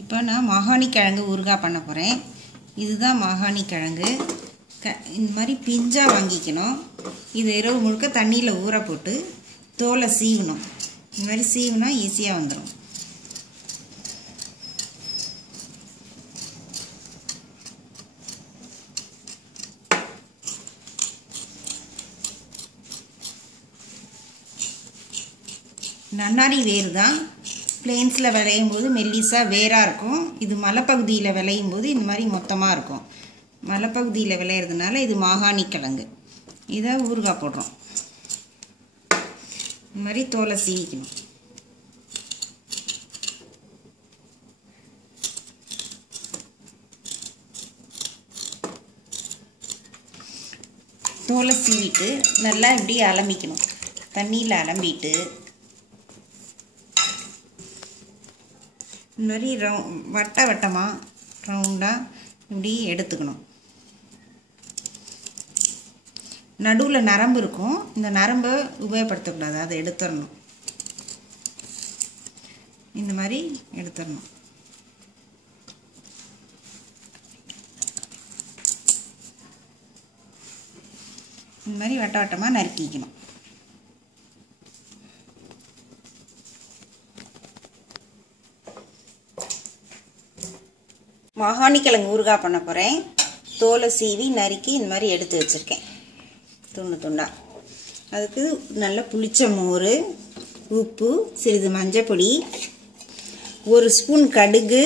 இப்போ நான் மாகாணி கிழங்கு ஊறுகாய் பண்ண போகிறேன். இதுதான் மாகாணி கிழங்கு. இந்த மாதிரி பிஞ்சாக வாங்கிக்கணும். இது இரவு முழுக்க தண்ணியில் ஊற போட்டு தோலை சீவணும். இந்த மாதிரி சீவினா ஈஸியாக வந்துடும். நன்னாரி வேறு தான். பிளேன்ஸில் விளையும் போது மெல்லிஸாக வேராக இருக்கும். இது மலைப்பகுதியில் விளையும் போது இந்த மாதிரி மொத்தமாக இருக்கும். மலைப்பகுதியில் விளையிறதுனால இது மாகாணி கிழங்கு. இதை ஊறுகாய் போடுறோம். இந்த மாதிரி தோலை சீவிக்கணும். தோலை சீவிட்டு நல்லா இப்படி அலம்பிக்கணும். தண்ணியில் அலம்பிட்டு இந்த மாதிரி வட்டமாக ரவுண்டாக இப்படி எடுத்துக்கணும். நடுவில் நரம்பு இருக்கும். இந்த நரம்பை உபயோகப்படுத்தக்கூடாது, அதை எடுத்துடணும். இந்த மாதிரி எடுத்துடணும். இந்த மாதிரி வட்டமாக நறுக்கிக்கணும். மாகாணி கிழங்கு ஊறுகாய் பண்ண போகிறேன். தோலை சீவி நறுக்கி இந்த மாதிரி எடுத்து வச்சுருக்கேன் துண்டு துண்டா. அதுக்கு நல்ல புளிச்ச மோர், உப்பு, சிறிது மஞ்சப்பொடி, 1 ஸ்பூன் கடுகு,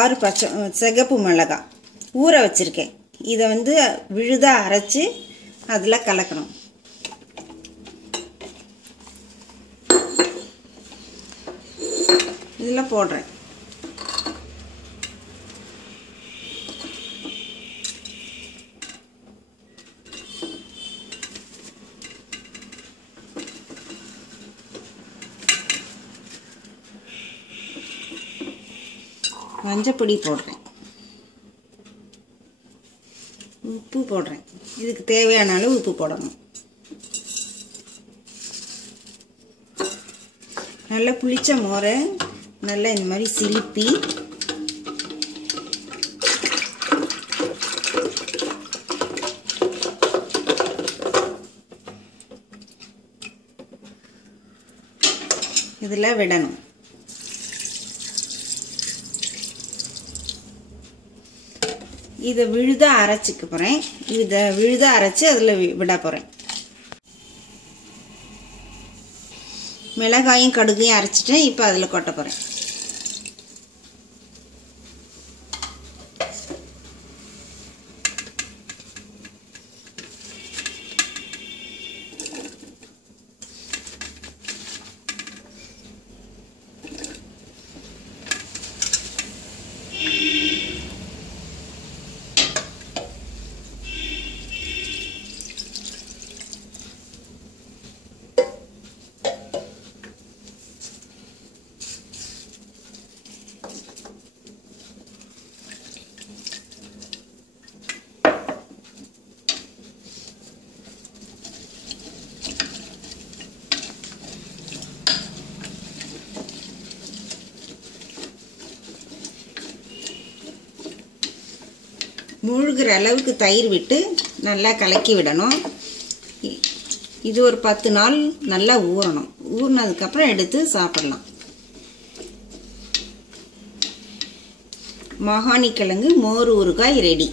6 சிகப்பு மிளகாய் ஊற வச்சுருக்கேன். இதை விழுதாக அரைச்சி அதில் கலக்கணும். இதில் போடுறேன். மஞ்சப்பொடி போடுறேன். உப்பு போடுறேன். இதுக்கு தேவையான அளவு உப்பு போடணும். நல்லா புளிச்ச மோரை நல்லா இந்த மாதிரி சிலுப்பி இதில் விடணும். இதை விழுதாக அரைச்சிக்க போகிறேன். இதை விழுதாக அரைச்சி அதில் விட போகிறேன். மிளகாயும் கடுகையும் அரைச்சிட்டேன். இப்போ அதில் கொட்ட போகிறேன். மூழ்கிற அளவுக்கு தயிர் விட்டு நல்லா கலக்கி விடணும். இது ஒரு 10 நாள் நல்லா ஊறணும். ஊறினதுக்கப்புறம் எடுத்து சாப்பிடலாம். மாகாணி கிழங்கு மோர் ஊறுகாய் ரெடி.